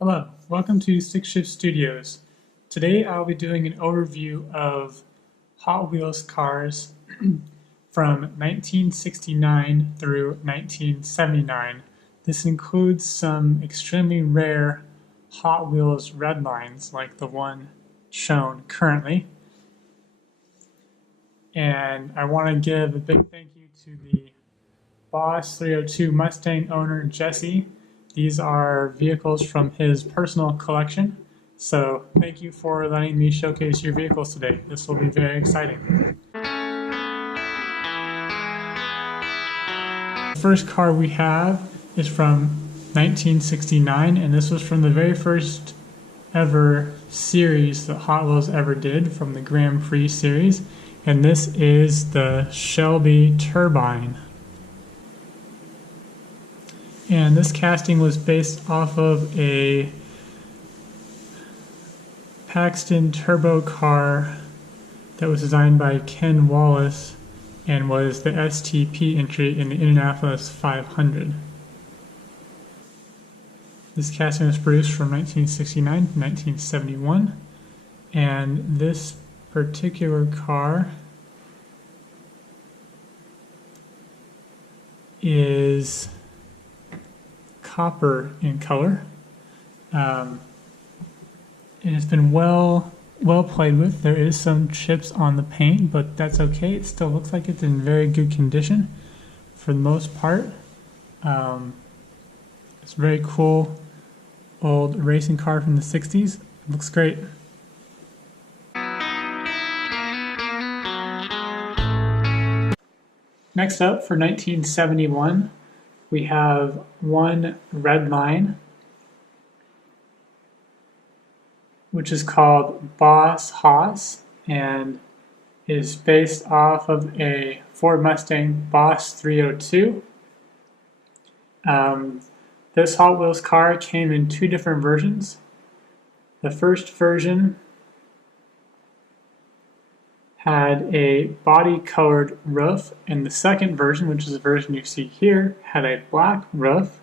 Hello, welcome to Six Shift Studios. Today I'll be doing an overview of Hot Wheels cars from 1969 through 1979. This includes some extremely rare Hot Wheels Redlines like the one shown currently. And I want to give a big thank you to the Boss 302 Mustang owner Jesse. These are vehicles from his personal collection. So thank you for letting me showcase your vehicles today. This will be very exciting. The first car we have is from 1969, and this was from the very first ever series that Hot Wheels ever did, from the Grand Prix series. And this is the Shelby Turbine. And this casting was based off of a Paxton turbo car that was designed by Ken Wallace and was the STP entry in the Indianapolis 500. This casting was produced from 1969 to 1971, and this particular car is copper in color. It has been well played with. There is some chips on the paint, but that's okay. It still looks like it's in very good condition for the most part. It's a very cool old racing car from the 60s. It looks great. Next up, for 1971, we have one Redline, which is called Boss Haas and is based off of a Ford Mustang Boss 302. This Hot Wheels car came in two different versions. The first version had a body-colored roof, and the second version, which is the version you see here, had a black roof.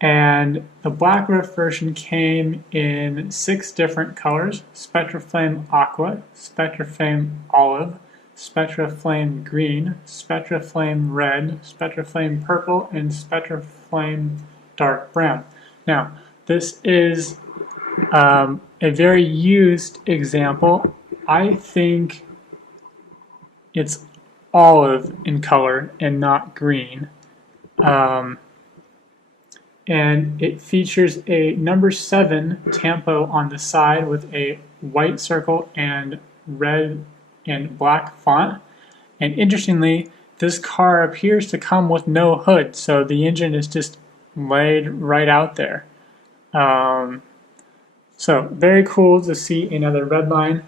And the black roof version came in 6 different colors: Spectraflame Aqua, Spectraflame Olive, Spectraflame Green, Spectraflame Red, Spectraflame Purple, and Spectraflame Dark Brown. Now, this is a very used example. I think it's olive in color and not green. And it features a number 7 tampo on the side with a white circle and red and black font. And interestingly, this car appears to come with no hood, so the engine is just laid right out there. So very cool to see another Redline.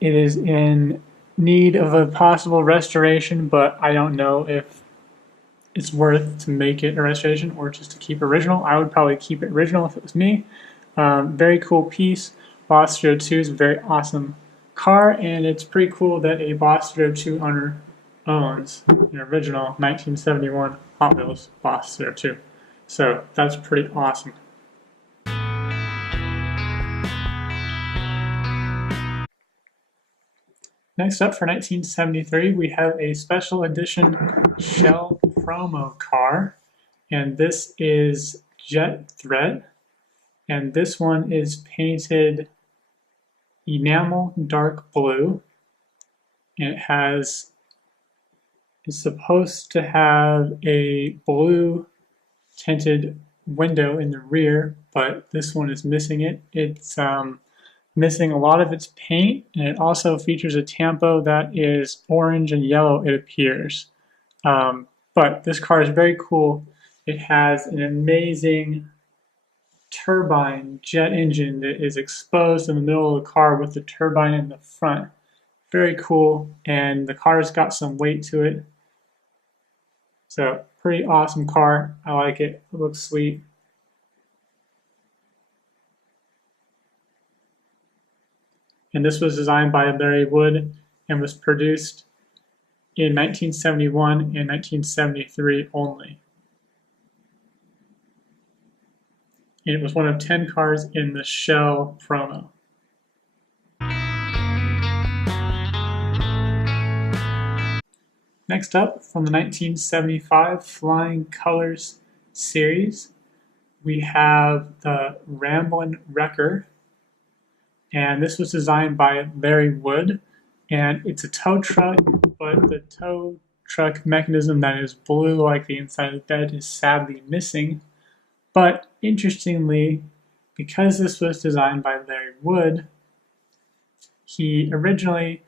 It is in need of a possible restoration, but I don't know if it's worth to make it a restoration or just to keep original. I would probably keep it original if it was me. Very cool piece. Boss 302 is a very awesome car, and it's pretty cool that a Boss 302 owner owns an original 1971 Hot Wheels Boss 302. So that's pretty awesome. Next up, for 1973, we have a special edition Shell promo car, and this is Jet Threat, and this one is painted enamel dark blue, and it's supposed to have a blue tinted window in the rear, but this one is missing it. It's missing a lot of its paint, and it also features a tampo that is orange and yellow, it appears. But this car is very cool. It has an amazing turbine jet engine that is exposed in the middle of the car with the turbine in the front. Very cool, and the car's got some weight to it. So pretty awesome car. I like it. It looks sweet. And this was designed by Larry Wood and was produced in 1971 and 1973 only. It was one of 10 cars in the Shell promo. Next up, from the 1975 Flying Colors series, we have the Ramblin' Wrecker, and this was designed by Larry Wood, and it's a tow truck, but the tow truck mechanism that is blue like the inside of the bed is sadly missing. But interestingly, because this was designed by Larry Wood, he originally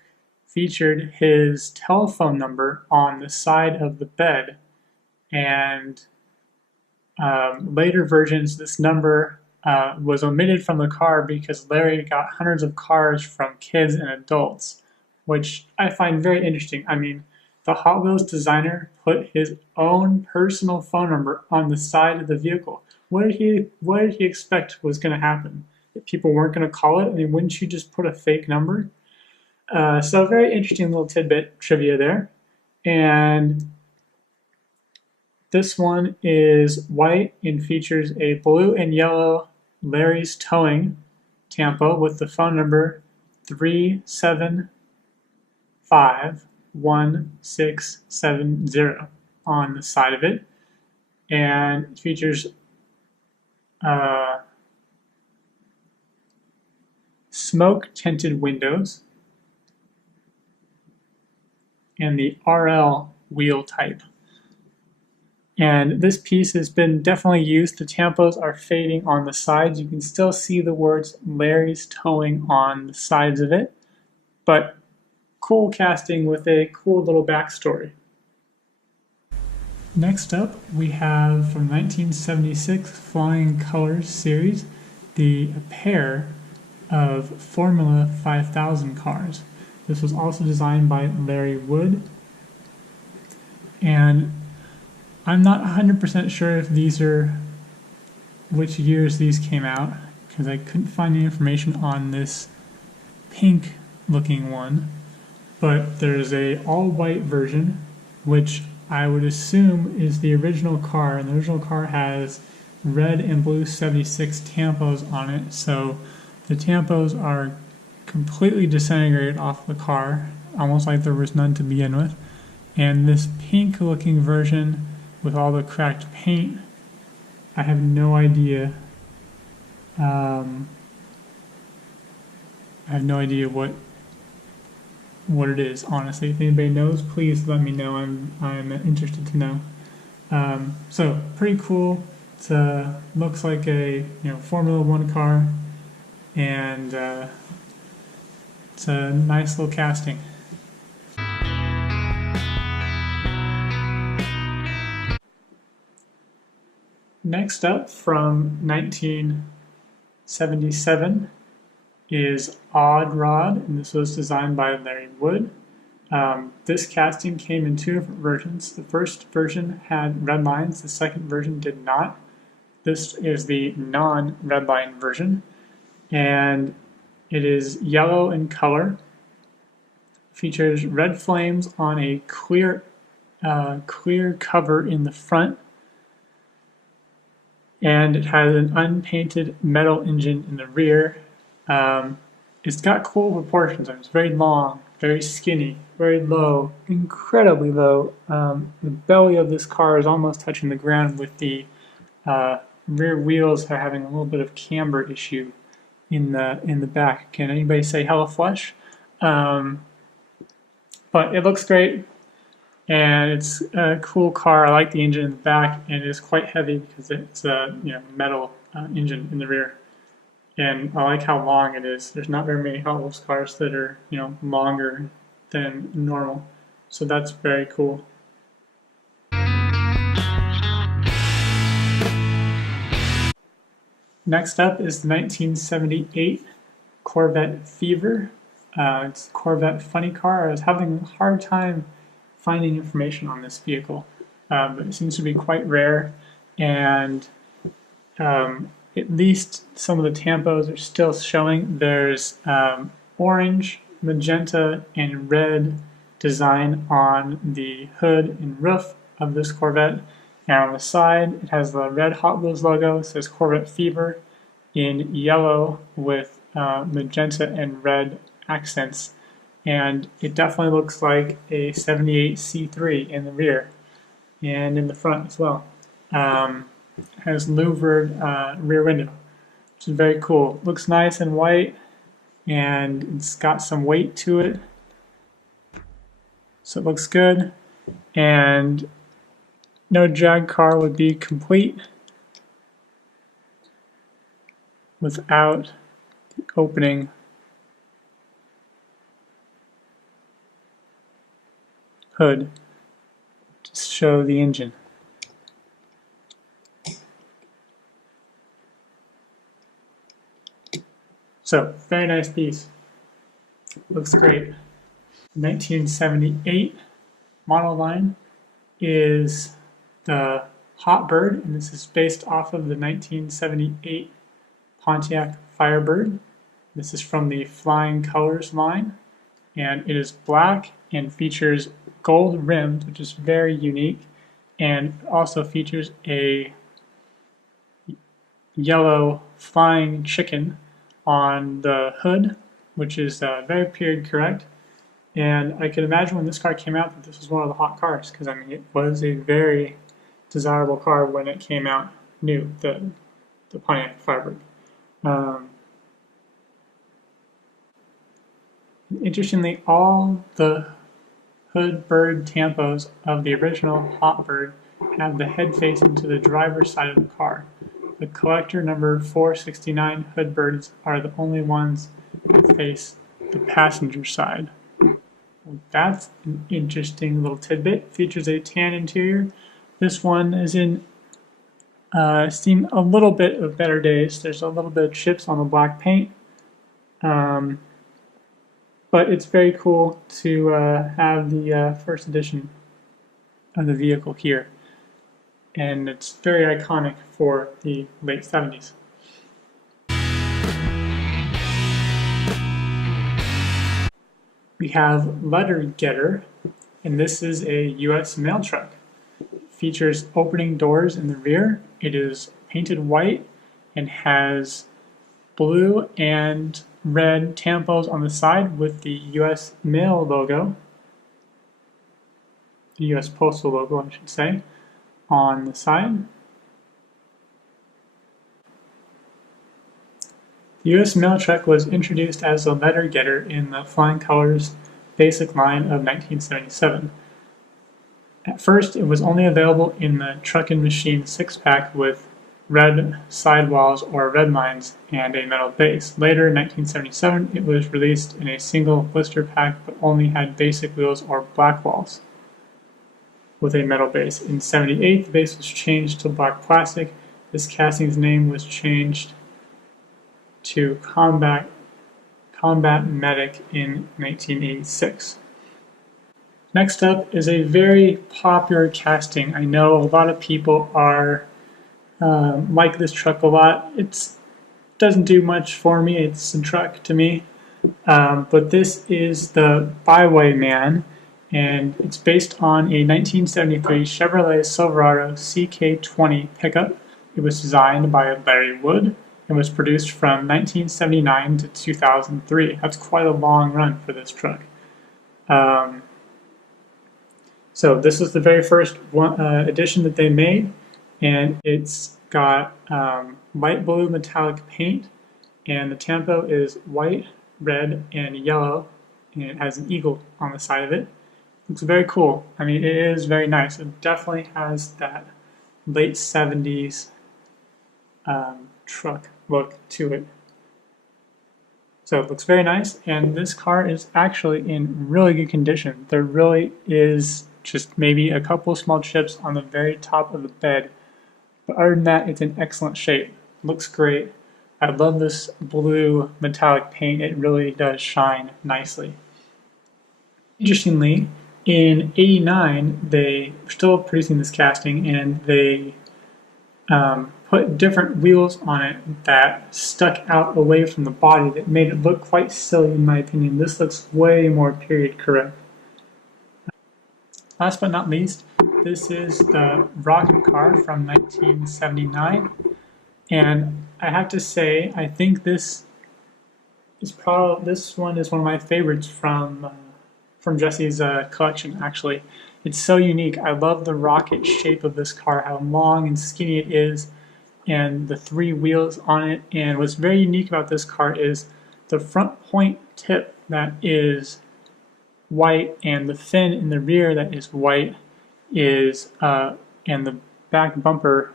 featured his telephone number on the side of the bed, and later versions, this number was omitted from the car because Larry got hundreds of cars from kids and adults, which I find very interesting. I mean, the Hot Wheels designer put his own personal phone number on the side of the vehicle. What did he expect was going to happen? That people weren't going to call it? I mean, wouldn't you just put a fake number? So very interesting little tidbit trivia there. And this one is white and features a blue and yellow Larry's Towing Tampo with the phone number 3751670 on the side of it. And it features smoke tinted windows and the RL wheel type. And this piece has been definitely used. The tampos are fading on the sides. You can still see the words Larry's Towing on the sides of it, but cool casting with a cool little backstory. Next up, we have from 1976 Flying Colors series, the pair of Formula 5000 cars. This was also designed by Larry Wood, and I'm not 100% sure if these are which years these came out, because I couldn't find any information on this pink looking one, but there's a all white version, which I would assume is the original car, and the original car has red and blue 76 tampos on it, so the tampos are completely disintegrated off the car, almost like there was none to begin with. And this pink looking version with all the cracked paint, I have no idea. I have no idea what it is, honestly. If anybody knows, please let me know. I'm interested to know. So pretty cool. It looks like a Formula One car, and it's a nice little casting. Next up, from 1977, is Odd Rod, and this was designed by Larry Wood. This casting came in two different versions. The first version had Redlines, the second version did not. This is the non-Redline version, and it is yellow in color. Features red flames on a clear cover in the front, and it has an unpainted metal engine in the rear. It's got cool proportions. It's very long, very skinny, very low, incredibly low. The belly of this car is almost touching the ground, with the rear wheels are having a little bit of camber issue in the back. Can anybody say hello flush? But it looks great, and it's a cool car. I like the engine in the back, and it is quite heavy because it's a metal engine in the rear. And I like how long it is. There's not very many Hot Wheels cars that are longer than normal, so that's very cool. Next up is the 1978 Corvette Fever. It's a Corvette funny car. I was having a hard time finding information on this vehicle, but it seems to be quite rare, and at least some of the tampos are still showing. There's orange, magenta, and red design on the hood and roof of this Corvette, And on the side, it has the red Hot Wheels logo. It says Corvette Fever in yellow with magenta and red accents. And it definitely looks like a 78 C3 in the rear and in the front as well. Has louvered rear window, which is very cool. Looks nice and white, and it's got some weight to it. So it looks good. And no Jag car would be complete without the opening hood to show the engine. So, very nice piece. Looks great. 1978 model line is the Hot Bird, and this is based off of the 1978 Pontiac Firebird. This is from the Flying Colors line, and it is black and features gold rims, which is very unique, and also features a yellow flying chicken on the hood, which is very period correct. And I can imagine when this car came out that this was one of the hot cars, because I mean it was a very desirable car when it came out new, the Pontiac Firebird. Interestingly, all the hood bird tampos of the original Hot Bird have the head facing to the driver's side of the car. The collector number 469 hood birds are the only ones that face the passenger side. Well, that's an interesting little tidbit. Features a tan interior. This one is in seen a little bit of better days. There's a little bit of chips on the black paint. But it's very cool to have the first edition of the vehicle here. And it's very iconic for the late 70s. We have Letter Getter, and this is a U.S. mail truck. It features opening doors in the rear. It is painted white and has blue and red tampos on the side with the U.S. mail logo, the U.S. postal logo, I should say, on the side. The U.S. mail truck was introduced as a letter getter in the Flying Colors basic line of 1977. At first, it was only available in the Truck and Machine 6-pack with red sidewalls or Redlines and a metal base. Later, in 1977, it was released in a single blister pack but only had basic wheels or black walls with a metal base. In 78, the base was changed to black plastic. This casting's name was changed to Combat Medic in 1986. Next up is a very popular casting. I know a lot of people are like this truck a lot. It doesn't do much for me. It's a truck to me. But this is the Byway Man, and it's based on a 1973 Chevrolet Silverado CK20 pickup. It was designed by Larry Wood and was produced from 1979 to 2003. That's quite a long run for this truck. So this is the very first edition that they made, and it's got light blue metallic paint, and the tampo is white, red, and yellow, and it has an eagle on the side of it. Looks very cool. I mean, it is very nice. It definitely has that late 70s truck look to it. So it looks very nice, and this car is actually in really good condition. There really is just maybe a couple small chips on the very top of the bed, but other than that, it's in excellent shape. Looks great. I love this blue metallic paint. It really does shine nicely. Interestingly, in '89, they were still producing this casting, and they put different wheels on it that stuck out away from the body that made it look quite silly in my opinion. This looks way more period correct. Last but not least, This is the rocket car from 1979, and I have to say, I think this one is one of my favorites from Jesse's collection. Actually, it's so unique. I love the rocket shape of this car, how long and skinny it is, and the three wheels on it. And what's very unique about this car is the front point tip that is white, and the fin in the rear that is white and the back bumper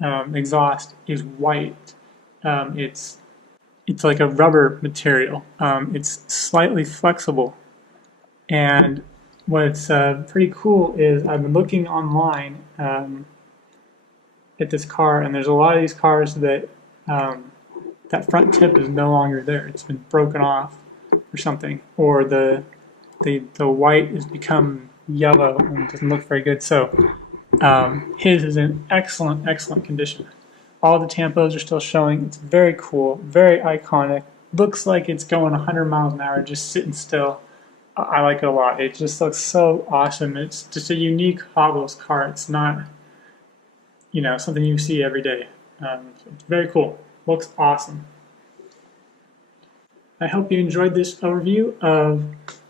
exhaust is white. It's like a rubber material. It's slightly flexible, and what's pretty cool is I've been looking online at this car, and there's a lot of these cars that that front tip is no longer there. It's been broken off or something, or the white has become yellow and doesn't look very good. So his is in excellent condition. All the tampos are still showing. It's very cool, very iconic. Looks like it's going 100 miles an hour, just sitting still. I like it a lot. It just looks so awesome. It's just a unique Hot Wheels car. It's not, something you see every day. It's very cool. Looks awesome. I hope you enjoyed this overview of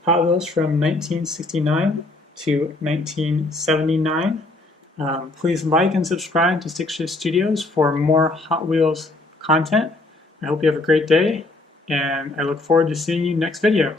Hot Wheels from 1969 to 1979. Please like and subscribe to Stick Shift Studios for more Hot Wheels content. I hope you have a great day, and I look forward to seeing you next video.